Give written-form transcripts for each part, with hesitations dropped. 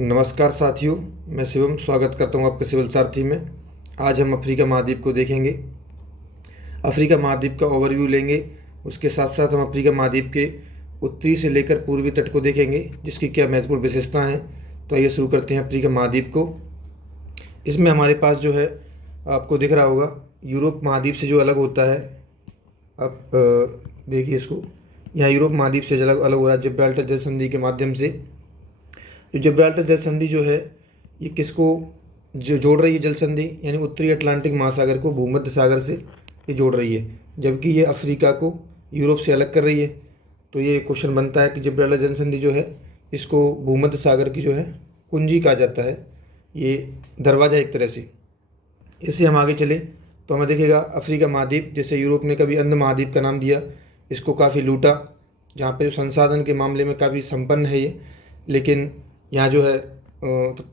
नमस्कार साथियों, मैं शिवम स्वागत करता हूँ आपके सिविल सारथी में। आज हम अफ्रीका महाद्वीप को देखेंगे। अफ्रीका महाद्वीप का ओवरव्यू लेंगे। उसके साथ साथ हम अफ्रीका महाद्वीप के उत्तरी से लेकर पूर्वी तट को देखेंगे, जिसकी क्या महत्वपूर्ण विशेषताएं हैं। तो आइए शुरू करते हैं अफ्रीका महाद्वीप को। इसमें हमारे पास जो है, आपको दिख रहा होगा, यूरोप महाद्वीप से जो अलग होता है। आप देखिए इसको, यहाँ यूरोप महाद्वीप से अलग अलग हो रहा है जिब्राल्टर जल संधि के माध्यम से। जो जिब्राल्टर जल संधि जो है, ये किसको जो जोड़ रही है? जल संधि यानी उत्तरी अटलांटिक महासागर को भूमध्य सागर से ये जोड़ रही है, जबकि ये अफ्रीका को यूरोप से अलग कर रही है। तो ये क्वेश्चन बनता है कि जिब्राल्टर जल संधि जो है, इसको भूमध्य सागर की जो है कुंजी कहा जाता है, ये दरवाज़ा एक तरह से। इससे हम आगे चले तो हमें देखेगा अफ्रीका महाद्वीप, जैसे यूरोप ने कभी अंध महाद्वीप का नाम दिया, इसको काफ़ी लूटा, जहाँ पे जो संसाधन के मामले में काफ़ी संपन्न है ये, लेकिन यहाँ जो है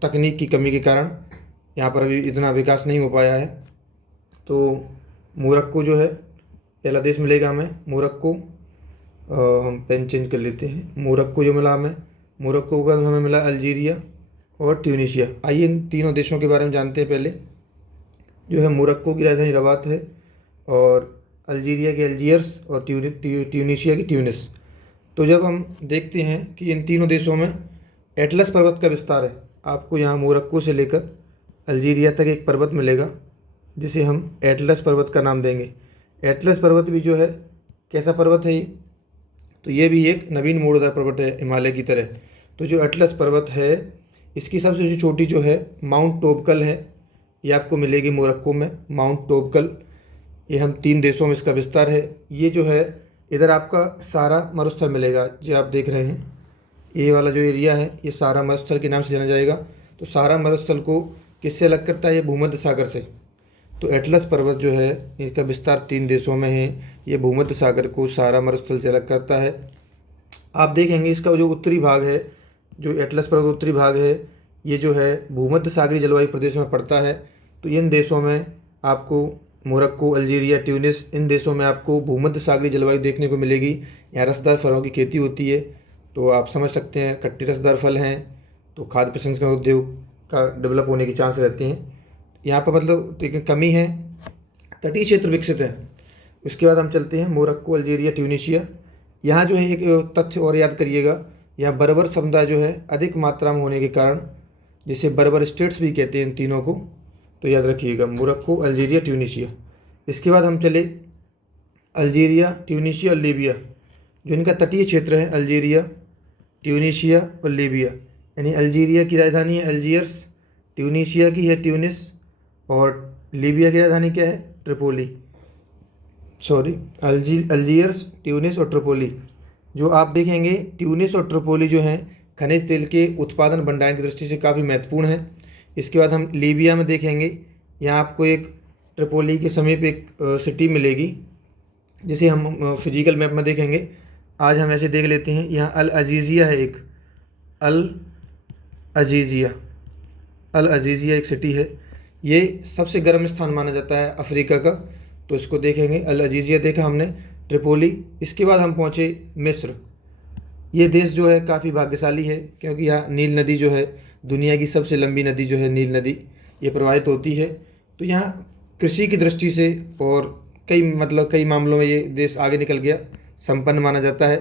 तकनीक की कमी के कारण यहाँ पर अभी इतना विकास नहीं हो पाया है। तो मोरक्को जो है पहला देश मिलेगा हमें, मोरक्को। हम पेन चेंज कर लेते हैं। मोरक्को जो मिला हमें, मोरक्को का हमें मिला अल्जीरिया और ट्यूनीशिया। आइए इन तीनों देशों के बारे में जानते हैं। पहले जो है, मोरक्को की राजधानी रबात है, और अल्जीरिया की अल्जीयर्स, और ट्यूनीशिया की ट्यूनिस। तो जब हम देखते हैं कि इन तीनों देशों में एटलस पर्वत का विस्तार है, आपको यहाँ मोरक्को से लेकर अल्जीरिया तक एक पर्वत मिलेगा, जिसे हम एटलस पर्वत का नाम देंगे। एटलस पर्वत भी जो है, कैसा पर्वत है ये? तो ये भी एक नवीन मोड़दार पर्वत है हिमालय की तरह। तो जो एटलस पर्वत है, इसकी सबसे जो छोटी जो है माउंट टोबकल है, ये आपको मिलेगी मोरक्को में, माउंट टोबकल। ये हम 3 देशों में इसका विस्तार है। ये जो है, इधर आपका सारा मरुस्थल मिलेगा, जो आप देख रहे हैं, ये वाला जो एरिया है, ये सारा मरुस्थल के नाम से जाना जाएगा। तो सारा मरुस्थल को किससे अलग करता है? ये भूमध्य सागर से। तो एटलस पर्वत जो है, इसका विस्तार 3 देशों में है। ये भूमध्य सागर को सारा मरुस्थल से अलग करता है। आप देखेंगे इसका जो उत्तरी भाग है, जो एटलस पर्वत उत्तरी भाग है, ये जो है भूमध्य सागरीय जलवायु प्रदेश में पड़ता है। तो इन देशों में आपको मोरक्को, अल्जीरिया, ट्यूनिस, इन देशों में आपको भूमध्य सागरीय जलवायु देखने को मिलेगी। यहाँ रसदार फलों की खेती होती है। तो आप समझ सकते हैं, खट्टे रसदार फल हैं, तो खाद्य प्रसंस्करण उद्योग का डेवलप होने की चांस रहते हैं। यहाँ पर मतलब एक कमी है, तटीय क्षेत्र विकसित है। उसके बाद हम चलते हैं मोरक्को, अल्जीरिया, ट्यूनीशिया। यहाँ जो है एक तथ्य और याद करिएगा, यहाँ बर्बर समुदाय जो है अधिक मात्रा में होने के कारण, जिसे बर्बर स्टेट्स भी कहते हैं इन तीनों को। तो याद रखिएगा, मोरक्को, अल्जीरिया, ट्यूनीशिया। इसके बाद हम चले अल्जीरिया, ट्यूनीशिया और लीबिया। जो इनका तटीय क्षेत्र है, अल्जीरिया, ट्यूनीशिया और लीबिया। यानी अल्जीरिया की राजधानी है अल्जीयर्स, ट्यूनीशिया की है ट्यूनिस, और लीबिया की राजधानी क्या है? ट्रिपोली। सॉरी, अल्जीयर्स, ट्यूनिस और ट्रिपोली। जो आप देखेंगे, ट्यूनिस और ट्रिपोली जो हैं, खनिज तेल के उत्पादन भंडारण की दृष्टि से काफ़ी महत्वपूर्ण है। इसके बाद हम लीबिया में देखेंगे, यहाँ आपको एक ट्रिपोली के समीप एक सिटी मिलेगी, जिसे हम फिजिकल मैप में देखेंगे। आज हम ऐसे देख लेते हैं। यहाँ अल अजीज़िया है, एक अल अजीज़िया एक सिटी है। ये सबसे गर्म स्थान माना जाता है अफ्रीका का। तो इसको देखेंगे, अल अजीज़िया देखा हमने, ट्रिपोली। इसके बाद हम पहुँचे मिस्र। ये देश जो है काफ़ी भाग्यशाली है, क्योंकि यहाँ नील नदी जो है, दुनिया की सबसे लंबी नदी जो है नील नदी, ये प्रवाहित होती है। तो यहाँ कृषि की दृष्टि से और कई मामलों में ये देश आगे निकल गया, संपन्न माना जाता है।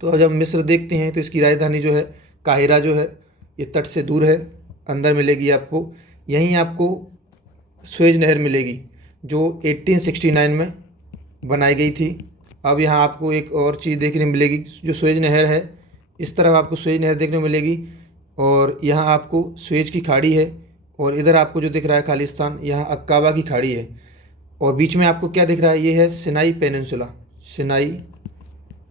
तो जब मिस्र देखते हैं, तो इसकी राजधानी जो है काहिरा जो है, ये तट से दूर है, अंदर मिलेगी आपको। यहीं आपको स्वेज नहर मिलेगी, जो 1869 में बनाई गई थी। अब यहाँ आपको एक और चीज़ देखने मिलेगी, जो स्वेज नहर है, इस तरफ आपको स्वेज नहर देखने को मिलेगी, और यहाँ आपको स्वेज की खाड़ी है, और इधर आपको जो दिख रहा है खालिस्तान, यहाँ अक्काबा की खाड़ी है, और बीच में आपको क्या दिख रहा है? ये है सिनाई पेनिनसुला, सिनाई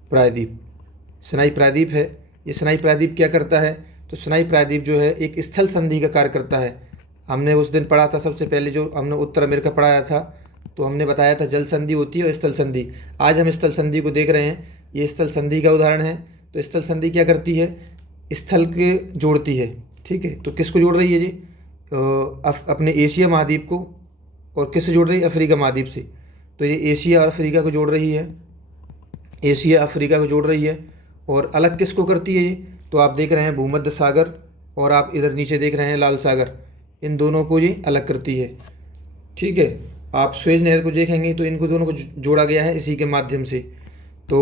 प्रायद्वीप है। ये सिनाई प्रायद्वीप क्या करता है? तो सिनाई प्रायद्वीप जो है एक स्थल संधि का कार्य करता है। हमने उस दिन पढ़ा था, सबसे पहले जो हमने उत्तर अमेरिका पढ़ाया था, तो हमने बताया था जल संधि होती है और स्थल संधि। आज हम स्थल संधि को देख रहे हैं, ये स्थल संधि का उदाहरण है। तो स्थल संधि क्या करती है? स्थल के जोड़ती है। ठीक है, तो किसको जोड़ रही है जी? अपने एशिया महाद्वीप को, और किससे जोड़ रही है? अफ्रीका महाद्वीप से। तो ये एशिया और अफ्रीका को जोड़ रही है, एशिया अफ्रीका को जोड़ रही है। और अलग किसको करती है ये? तो आप देख रहे हैं भूमध्य सागर और आप इधर नीचे देख रहे हैं लाल सागर, इन दोनों को ये अलग करती है। ठीक है, आप सुएज नहर को देखेंगे तो इनको दोनों को जोड़ा गया है इसी के माध्यम से। तो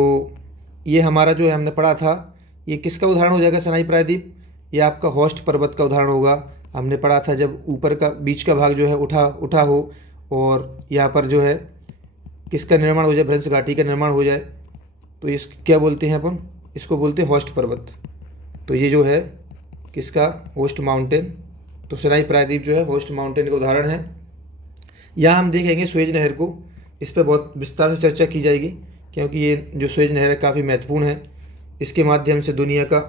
ये हमारा जो है हमने पढ़ा था, ये किसका उदाहरण हो जाएगा सनाई प्रायद्वीप? ये आपका होस्ट पर्वत का उदाहरण होगा। हमने पढ़ा था जब ऊपर का बीच का भाग जो है उठा हो और यहाँ पर जो है किसका निर्माण हो जाए, भ्रंश घाटी का निर्माण हो जाए, तो इस क्या बोलते हैं अपन, इसको बोलते हैं होस्ट पर्वत। तो ये जो है किसका, होस्ट माउंटेन। तो सनाई प्रायद्वीप जो है होस्ट माउंटेन का उदाहरण है। यहाँ हम देखेंगे सुएज नहर को, इस पर बहुत विस्तार से चर्चा की जाएगी क्योंकि ये जो सुएज नहर है काफ़ी महत्वपूर्ण है। इसके माध्यम से दुनिया का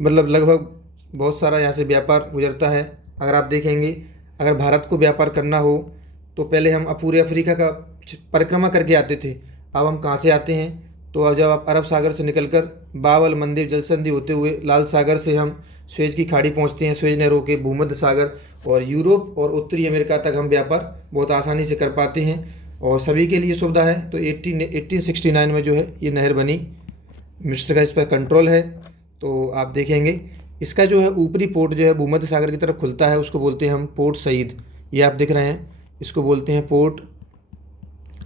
मतलब लगभग बहुत सारा यहाँ से व्यापार गुजरता है। अगर आप देखेंगे, अगर भारत को व्यापार करना हो तो पहले हम पूरे अफ्रीका का परिक्रमा करके आते थे। अब हम कहाँ से आते हैं, तो अब जब आप अरब सागर से निकलकर बाब अल मंदेब जलसंधि होते हुए लाल सागर से हम सुएज की खाड़ी पहुँचते हैं, सुएज नहरों के भूमध्य सागर और यूरोप और उत्तरी अमेरिका तक हम व्यापार बहुत आसानी से कर पाते हैं और सभी के लिए सुविधा है। तो 1869 में जो है ये नहर बनी, मिस्र का इस पर कंट्रोल है। तो आप देखेंगे इसका जो है ऊपरी पोर्ट जो है भूमध्य सागर की तरफ खुलता है, उसको बोलते हैं हम पोर्ट सईद। ये आप दिख रहे हैं, इसको बोलते हैं पोर्ट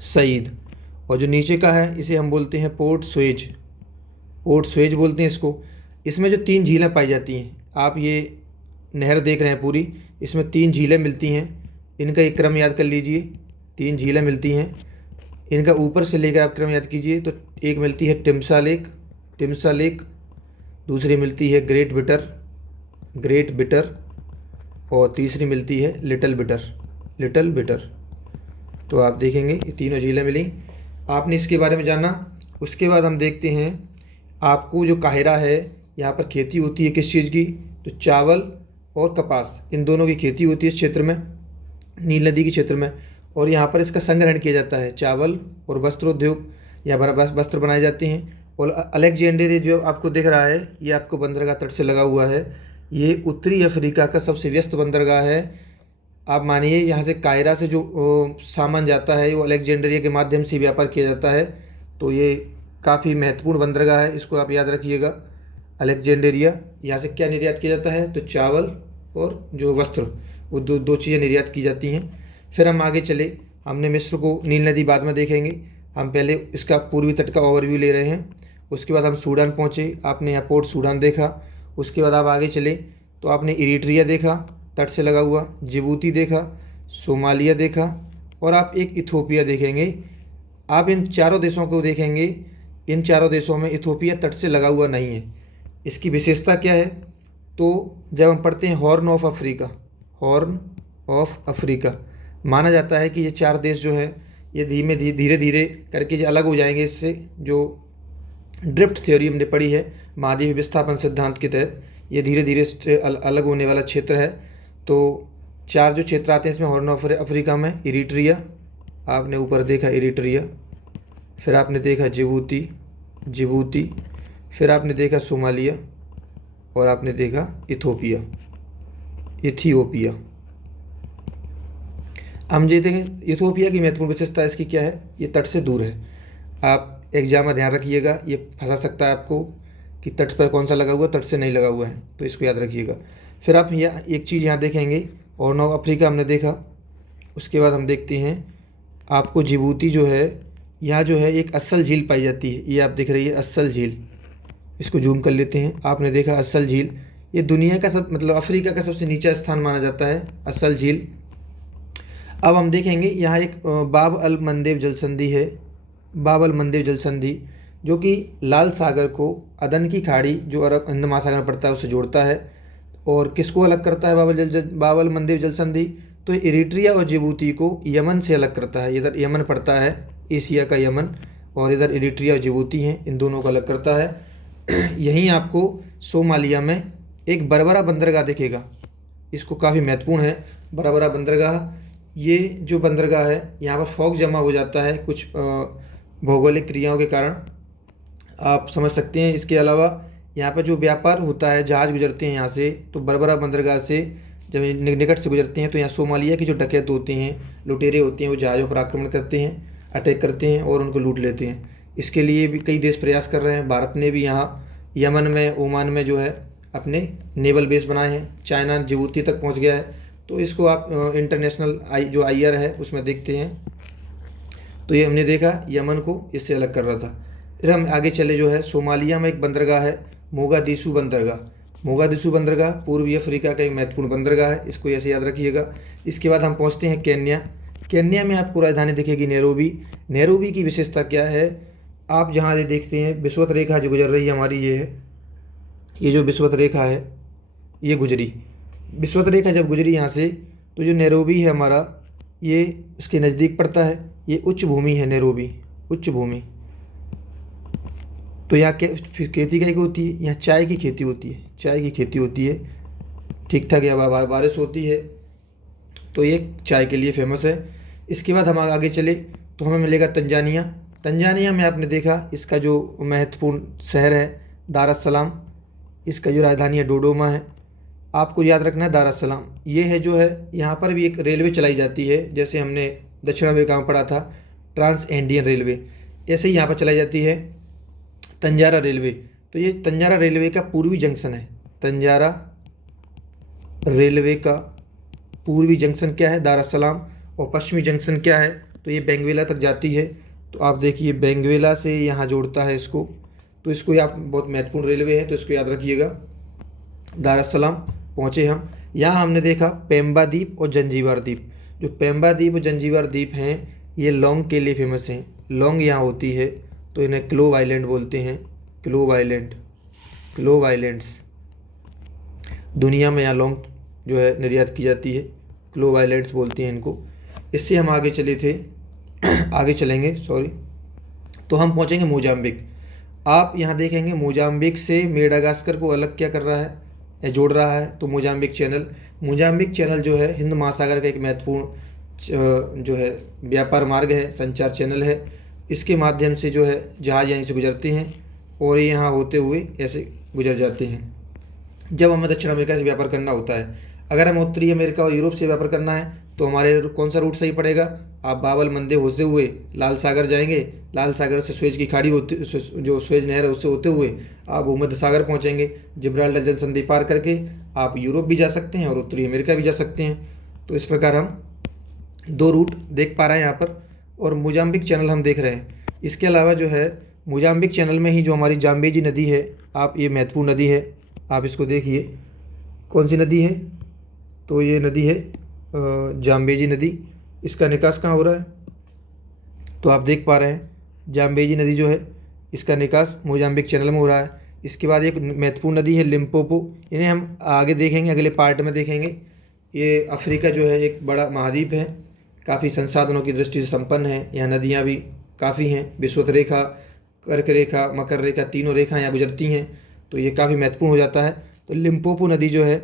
सईद। और जो नीचे का है इसे हम बोलते हैं पोर्ट सुएज, पोर्ट सुएज बोलते हैं इसको। इसमें जो 3 झीलें पाई जाती हैं, आप ये नहर देख रहे हैं पूरी, इसमें 3 झीलें मिलती हैं। इनका एक क्रम याद कर लीजिए, 3 झीलें मिलती हैं। इनका ऊपर से लेकर आप क्रम याद कीजिए तो एक मिलती है टिम्सा लेक, दूसरी मिलती है ग्रेट बिटर और तीसरी मिलती है लिटिल बिटर। तो आप देखेंगे ये तीनों झीलें मिली, आपने इसके बारे में जाना। उसके बाद हम देखते हैं आपको जो काहिरा है, यहाँ पर खेती होती है किस चीज़ की, तो चावल और कपास, इन दोनों की खेती होती है इस क्षेत्र में, नील नदी के क्षेत्र में। और यहाँ पर इसका संग्रहण किया जाता है, चावल और वस्त्रोद्योग, यहाँ पर वस्त्र बनाए जाते हैं। और अलेक्जेंडरिया जो आपको दिख रहा है, ये आपको बंदरगाह तट से लगा हुआ है। ये उत्तरी अफ्रीका का सबसे व्यस्त बंदरगाह है। आप मानिए यहाँ से कायरा से जो सामान जाता है वो अलेक्जेंडरिया के माध्यम से व्यापार किया जाता है। तो ये काफ़ी महत्वपूर्ण बंदरगाह है, इसको आप याद रखिएगा। अलेक्जेंडरिया, यहाँ से क्या निर्यात किया जाता है, तो चावल और जो वस्त्र, वो दो चीज़ें निर्यात की जाती हैं। फिर हम आगे चले, हमने मिस्र को, नील नदी बाद में देखेंगे, हम पहले इसका पूर्वी तट का ओवरव्यू ले रहे हैं। उसके बाद हम सूडान पहुँचे, आपने यहाँ पोर्ट सूडान देखा। उसके बाद आप आगे चले तो आपने इरिट्रिया देखा तट से लगा हुआ, जिबूती देखा, सोमालिया देखा और आप एक इथोपिया देखेंगे। आप इन चारों देशों को देखेंगे, इन चारों देशों में इथोपिया तट से लगा हुआ नहीं है। इसकी विशेषता क्या है, तो जब हम पढ़ते हैं हॉर्न ऑफ अफ्रीका, माना जाता है कि ये 4 देश जो है ये धीरे धीरे करके जो अलग हो जाएंगे इससे। जो ड्रिफ्ट थ्योरी हमने पढ़ी है महाद्वीप विस्थापन सिद्धांत के तहत, ये धीरे धीरे अलग होने वाला क्षेत्र है। तो 4 जो क्षेत्र आते हैं इसमें हॉर्न ऑफ अफ्रीका में इरिट्रिया, आपने ऊपर देखा इरिट्रिया, फिर आपने देखा जिबूती, फिर आपने देखा सोमालिया और आपने देखा इथियोपिया। हम ये देखें इथियोपिया की महत्वपूर्ण विशेषता इसकी क्या है, ये तट से दूर है। आप एग्जाम में ध्यान रखिएगा, ये फंसा सकता है आपको कि तट पर कौन सा लगा हुआ, तट से नहीं लगा हुआ है, तो इसको याद रखिएगा। फिर आप यहाँ एक चीज़ यहाँ देखेंगे, हॉर्न ऑफ अफ्रीका हमने देखा। उसके बाद हम देखते हैं आपको जिबूती जो है, यहाँ जो है एक अस्सल झील पाई जाती है, ये आप दिख रही है अस्सल झील, इसको जूम कर लेते हैं। आपने देखा अस्सल झील, ये दुनिया का मतलब अफ्रीका का सबसे नीचा स्थान माना जाता है अस्सल झील। अब हम देखेंगे यहाँ एक बाब अल मंदेब जलसंधि है, बाब अल मंदेब जलसंधि, जो कि लाल सागर को अदन की खाड़ी जो अरब हिंद महासागर में पड़ता है उससे जोड़ता है। और किसको अलग करता है बाब अल मंदेब जलसंधि, तो इरिट्रिया और जिबूती को यमन से अलग करता है। इधर यमन पड़ता है, एशिया का यमन, और इधर इरिट्रिया और जिबूती हैं, इन दोनों को अलग करता है। यहीं आपको सोमालिया में एक बरबरा बंदरगाह दिखेगा, इसको काफ़ी महत्वपूर्ण है बरबरा बंदरगाह। ये जो बंदरगाह है यहाँ पर फॉग जमा हो जाता है कुछ भौगोलिक क्रियाओं के कारण, आप समझ सकते हैं। इसके अलावा यहाँ पर जो व्यापार होता है, जहाज़ गुजरते हैं यहाँ से, तो बरबरा बंदरगाह से जब निकट से गुजरते हैं तो यहाँ सोमालिया के जो डकैत होते हैं, लुटेरे होते हैं, वो जहाज़ों पर आक्रमण करते हैं, अटैक करते हैं और उनको लूट लेते हैं। इसके लिए भी कई देश प्रयास कर रहे हैं। भारत ने भी यहाँ यमन में, ओमान में जो है अपने नेवल बेस बनाए हैं। चाइना जिबूती तक पहुंच गया है। तो इसको आप इंटरनेशनल जो IR है उसमें देखते हैं। तो ये हमने देखा यमन को इससे अलग कर रहा था। फिर हम आगे चले, जो है सोमालिया में एक बंदरगाह है मोगादिशु बंदरगाह। मोगादिशु बंदरगाह पूर्वी अफ्रीका का एक महत्वपूर्ण बंदरगाह है, इसको ऐसे याद रखिएगा। इसके बाद हम पहुंचते हैं केन्या। केन्या में आपको राजधानी दिखेगी नैरोबी। नैरोबी की विशेषता क्या है, आप जहाँ ये देखते हैं विषुवत रेखा जो गुजर रही है हमारी, ये है, ये जो विषुवत रेखा है ये गुजरी। विषुवत रेखा जब गुजरी यहाँ से, तो जो नैरोबी है हमारा, ये इसके नज़दीक पड़ता है। ये उच्च भूमि है नैरोबी, उच्च भूमि। तो यहाँ खेती क्या होती है, यहाँ चाय की खेती होती है, चाय की खेती होती है। ठीक ठाक यहाँ बारिश होती है, तो ये चाय के लिए फेमस है। इसके बाद हम आगे चले तो हमें मिलेगा तंजानिया। तंजानिया में आपने देखा इसका जो महत्वपूर्ण शहर है दार एस सलाम, इसका जो राजधानी है डोडोमा है। आपको याद रखना है दार एस सलाम ये है, जो है यहाँ पर भी एक रेलवे चलाई जाती है, जैसे हमने दक्षिण अफ्रीका में पढ़ा था ट्रांस एंडियन रेलवे, ऐसे ही यहाँ पर चलाई जाती है तंजारा रेलवे। तो ये तंजारा रेलवे का पूर्वी जंक्शन है। तंजारा रेलवे का पूर्वी जंक्शन क्या है, दार एस सलाम, और पश्चिमी जंक्शन क्या है, तो ये बेंगवेला तक जाती है। तो आप देखिए बेंगवेला से यहाँ जोड़ता है इसको, तो इसको आप बहुत महत्वपूर्ण रेलवे है, तो इसको याद रखिएगा। दार एस सलाम पहुँचे हम। यहाँ हमने देखा पेम्बा द्वीप और जंजीबार द्वीप। जो पेम्बा द्वीप और जंजीबार द्वीप हैं ये लौंग के लिए फेमस हैं। लौंग यहाँ होती है, तो इन्हें क्लोव आइलैंड बोलते हैं। क्लोव आइलैंड, क्लोव आइलैंड्स, दुनिया में यहाँ लौंग जो है निर्यात की जाती है, क्लोव आइलैंड्स बोलते हैं इनको। इससे हम आगे चले थे आगे चलेंगे, सॉरी, तो हम पहुँचेंगे मोजाम्बिक। आप यहाँ देखेंगे मोजाम्बिक से मेडागास्कर को अलग क्या कर रहा है या जोड़ रहा है, तो मोजाम्बिक चैनल। मोजाम्बिक चैनल जो है हिंद महासागर का एक महत्वपूर्ण जो है व्यापार मार्ग है, संचार चैनल है। इसके माध्यम से जो है जहाज़ यहीं से गुजरते हैं और ये यहाँ होते हुए ऐसे गुजर जाते हैं। जब हमें दक्षिण अमेरिका से व्यापार करना होता है, अगर हमें उत्तरी अमेरिका और यूरोप से व्यापार करना है, तो हमारे कौन सा रूट सही पड़ेगा, आप बाबल मंदे होते हुए लाल सागर जाएंगे। लाल सागर से स्वेज की खाड़ी होती, जो स्वेज नहर है उससे होते हुए आप भूमध्य सागर पहुँचेंगे। जिब्राल्टर जल संधि पार करके आप यूरोप भी जा सकते हैं और उत्तरी अमेरिका भी जा सकते हैं। तो इस प्रकार हम 2 रूट देख पा रहे हैं यहाँ पर, और मोजाम्बिक चैनल हम देख रहे हैं। इसके अलावा जो है मोजाम्बिक चैनल में ही जो हमारी जाम्बेजी नदी है, आप ये महत्वपूर्ण नदी है, आप इसको देखिए कौन सी नदी है, तो ये नदी है जाम्बेजी नदी। इसका निकास कहाँ हो रहा है, तो आप देख पा रहे हैं जाम्बेजी नदी जो है इसका निकास मोजाम्बिक चैनल में हो रहा है। इसके बाद एक महत्वपूर्ण नदी है लिम्पोपो, इन्हें हम आगे देखेंगे, अगले पार्ट में देखेंगे। ये अफ्रीका जो है एक बड़ा महाद्वीप है, काफ़ी संसाधनों की दृष्टि से संपन्न है। यहाँ नदियाँ भी काफ़ी हैं, विषुवत रेखा, कर्क रेखा, मकर रेखा, तीनों रेखा यहाँ गुजरती हैं, तो ये काफ़ी महत्वपूर्ण हो जाता है। तो लिम्पोपो नदी जो है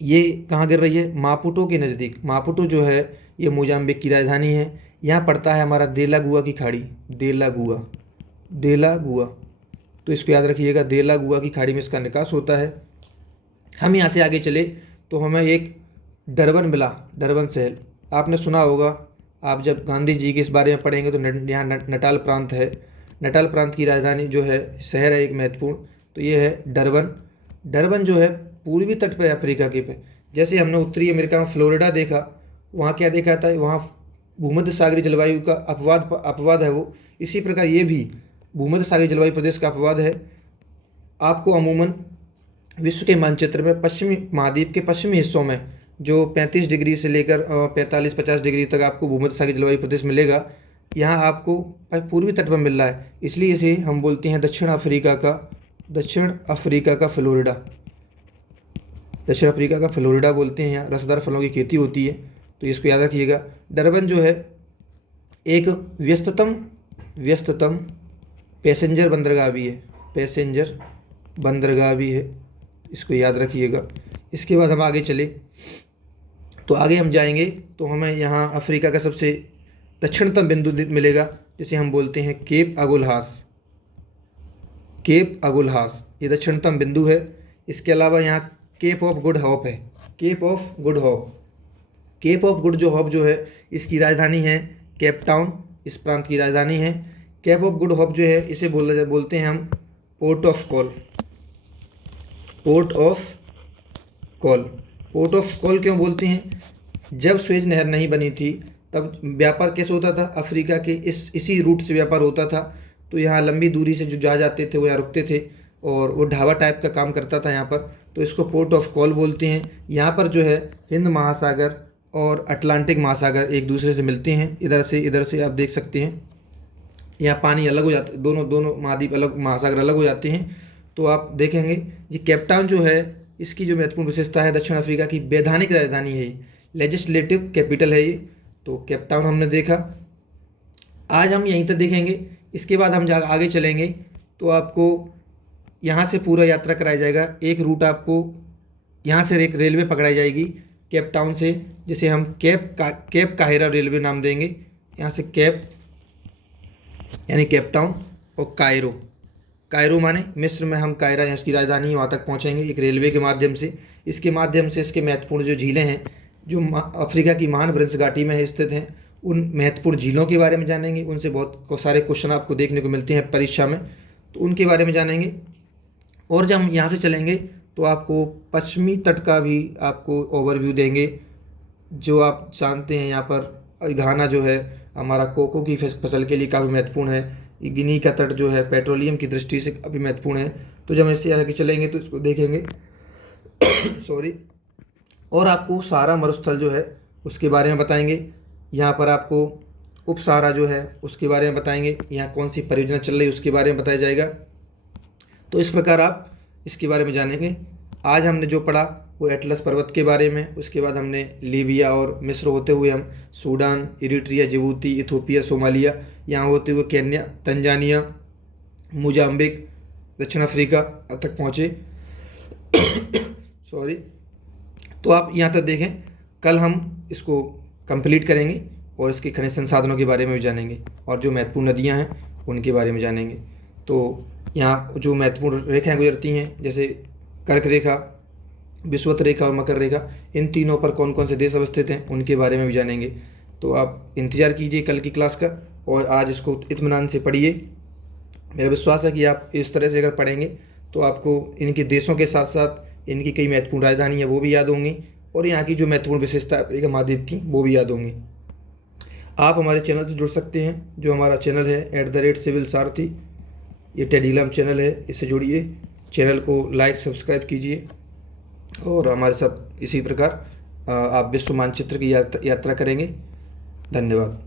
ये कहाँ गिर रही है, मापुटो के नज़दीक। मापुटो जो है ये मोजाम्बिक की राजधानी है। यहाँ पड़ता है हमारा देलागुआ की खाड़ी, देलागुआ, देलागुआ, तो इसको याद रखिएगा, देलागुआ की खाड़ी में इसका निकास होता है। हम यहाँ से आगे चले तो हमें एक डरबन मिला, डरबन शहर आपने सुना होगा। आप जब गांधी जी के इस बारे में पढ़ेंगे तो यहाँ नटाल प्रांत है। नटाल प्रांत की राजधानी जो है, शहर है एक महत्वपूर्ण, तो ये है डरबन। डरबन जो है पूर्वी तट पर अफ्रीका के पे, जैसे हमने उत्तरी अमेरिका में फ्लोरिडा देखा, वहाँ क्या देखा था, वहाँ भूमध्य सागरीय जलवायु का अपवाद है वो। इसी प्रकार ये भी भूमध्य सागरीय जलवायु प्रदेश का अपवाद है। आपको अमूमन विश्व के मानचित्र में पश्चिमी महाद्वीप के पश्चिमी हिस्सों में जो 35 डिग्री से लेकर 45-50 डिग्री तक आपको भूमध्य सागरीय जलवायु प्रदेश मिलेगा, यहाँ आपको पूर्वी तट पर मिल रहा है। इसलिए इसे हम बोलते हैं दक्षिण अफ्रीका का फ्लोरिडा। दक्षिण अफ्रीका का फ्लोरिडा बोलते हैं। यहाँ रसदार फलों की खेती होती है, तो इसको याद रखिएगा। डरबन जो है एक व्यस्ततम पैसेंजर बंदरगाह भी है, पैसेंजर बंदरगाह भी है, इसको याद रखिएगा। इसके बाद हम आगे चले तो आगे हम जाएंगे तो हमें यहाँ अफ्रीका का सबसे दक्षिणतम बिंदु मिलेगा, जिसे हम बोलते हैं केप अगुलहास। केप अगुलहास ये दक्षिणतम बिंदु है। इसके अलावा यहाँ केप ऑफ गुड होप है, Cape of Good Hope. Cape of Good Hope जो है इसकी राजधानी है केप टाउन, इस प्रांत की राजधानी है। केप ऑफ गुड होप जो है इसे बोलते हैं हम port of call. Port of call. Port of call क्यों बोलते हैं? जब सुएज नहर नहीं बनी थी तब व्यापार कैसे होता था? अफ्रीका के इसी रूट से व्यापार होता था। तो यहाँ लंबी दूरी से जो जहाज आते थे वो यहाँ रुकते थे और वो ढाबा टाइप का काम करता था यहाँ पर, तो इसको पोर्ट ऑफ कॉल बोलते हैं। यहाँ पर जो है हिंद महासागर और अटलांटिक महासागर एक दूसरे से मिलते हैं। इधर से आप देख सकते हैं यहाँ पानी अलग हो जाता है, दोनों महाद्वीप अलग, महासागर अलग हो जाते हैं। तो आप देखेंगे ये केप टाउन जो है, इसकी जो महत्वपूर्ण विशेषता है, दक्षिण अफ्रीका की वैधानिक राजधानी है, लेजिस्लेटिव कैपिटल है ये। तो केप टाउन हमने देखा, आज हम यहीं तक देखेंगे। इसके बाद हम आगे चलेंगे तो आपको यहाँ से पूरा यात्रा कराया जाएगा। एक रूट आपको यहाँ से एक रेलवे पकड़ाई जाएगी केप टाउन से, जिसे हम केप काहिरा रेलवे नाम देंगे। यहाँ से केप यानी केप टाउन और कायरो माने मिस्र में, हम कायरा यहाँ इसकी राजधानी है, वहाँ तक पहुँचेंगे एक रेलवे के माध्यम से। इसके माध्यम से इसके महत्वपूर्ण जो झीलें हैं जो अफ्रीका की महान भ्रंश घाटी में स्थित हैं, उन महत्वपूर्ण झीलों के बारे में जानेंगे। उनसे बहुत सारे क्वेश्चन आपको देखने को मिलते हैं परीक्षा में, तो उनके बारे में जानेंगे। और जब हम यहाँ से चलेंगे तो आपको पश्चिमी तट का भी आपको ओवरव्यू देंगे। जो आप जानते हैं यहाँ पर घाना जो है हमारा कोको की फसल के लिए काफ़ी महत्वपूर्ण है। गिनी का तट जो है पेट्रोलियम की दृष्टि से काफ़ी महत्वपूर्ण है। तो जब ऐसे आगे चलेंगे तो इसको देखेंगे सॉरी। और आपको सहारा मरुस्थल जो है उसके बारे में बताएंगे। यहाँ पर आपको उप सहारा जो है उसके बारे में बताएंगे। यहाँ कौन सी परियोजना चल रही है उसके बारे में बताया जाएगा। तो इस प्रकार आप इसके बारे में जानेंगे। आज हमने जो पढ़ा वो एटलस पर्वत के बारे में, उसके बाद हमने लीबिया और मिस्र होते हुए हम Sudan, Eritrea, Djibouti, Ethiopia, Somalia, यहाँ होते हुए केन्या, तंजानिया, मोजाम्बिक, दक्षिण अफ्रीका तक पहुँचे सॉरी। तो आप यहाँ तक देखें। कल हम इसको कंप्लीट करेंगे और इसके खनिज संसाधनों के बारे में भी जानेंगे और जो महत्वपूर्ण नदियाँ हैं उनके बारे में जानेंगे। तो यहाँ जो महत्वपूर्ण रेखाएं गुजरती हैं जैसे कर्क रेखा, विषुवत रेखा और मकर रेखा, इन तीनों पर कौन कौन से देश अवस्थित हैं उनके बारे में भी जानेंगे। तो आप इंतज़ार कीजिए कल की क्लास का और आज इसको इत्मीनान से पढ़िए। मेरा विश्वास है कि आप इस तरह से अगर पढ़ेंगे तो आपको इनके देशों के साथ साथ इनकी कई महत्वपूर्ण राजधानी है वो भी याद होंगी और यहाँ की जो महत्वपूर्ण विशेषता है अफ्रीका महाद्वीप की वो भी याद होंगी। आप हमारे चैनल से जुड़ सकते हैं, जो हमारा चैनल है @सिविल सारथी, ये टेलीग्राम चैनल है, इससे जुड़िए। चैनल को लाइक सब्सक्राइब कीजिए और हमारे साथ इसी प्रकार आप विश्व मानचित्र की यात्रा करेंगे। धन्यवाद।